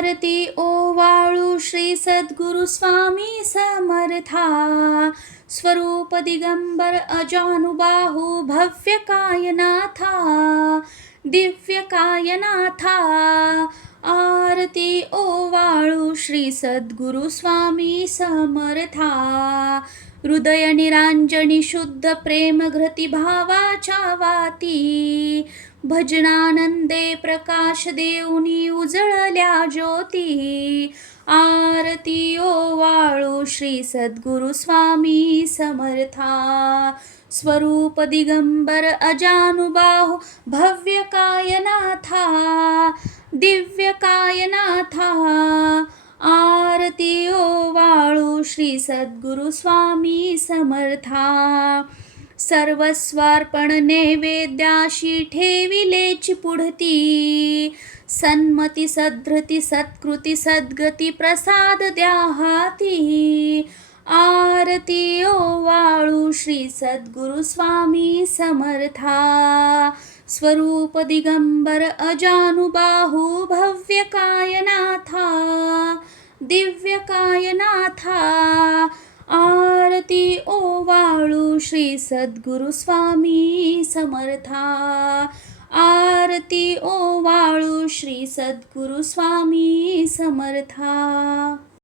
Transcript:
आरती वाणु श्री सद्गुरु स्वामी समर्था। स्वरूप दिगंबर अजानुबाहू भव्य कायनाथा। दिव्य ओवाळू श्री सद्गुरु स्वामी समर्था. हृदय निरांजनी शुद्ध प्रेम घृती भावाच्या वाती भजनानंदे प्रकाश देऊनी उजळल्या ज्योती. आरती ओवाळू श्री सद्गुरु स्वामी समर्था। स्वरूप दिगंबर अजानुबाहू भव्य कायनाथा। दिव्य कायनाथा। आरती ओवाळू श्री सद्गुरु स्वामी समर्था। सर्वस्वार्पण नैवेद्याशी ठेविलेची पुढती। सन्मती सद्धृती सत्कृति सद्गति प्रसाद द्या हाती आरती ओवाळू श्री सद्गुरु स्वामी समर्था। स्वरूप दिगंबर अजानुबाहू भव्य कायनाथा। दिव्य कायनाथा। आरती ओवाळू श्री सद्गुरु स्वामी समर्था। आरती ओ ओवाळू श्री सद्गुरु स्वामी समर्था।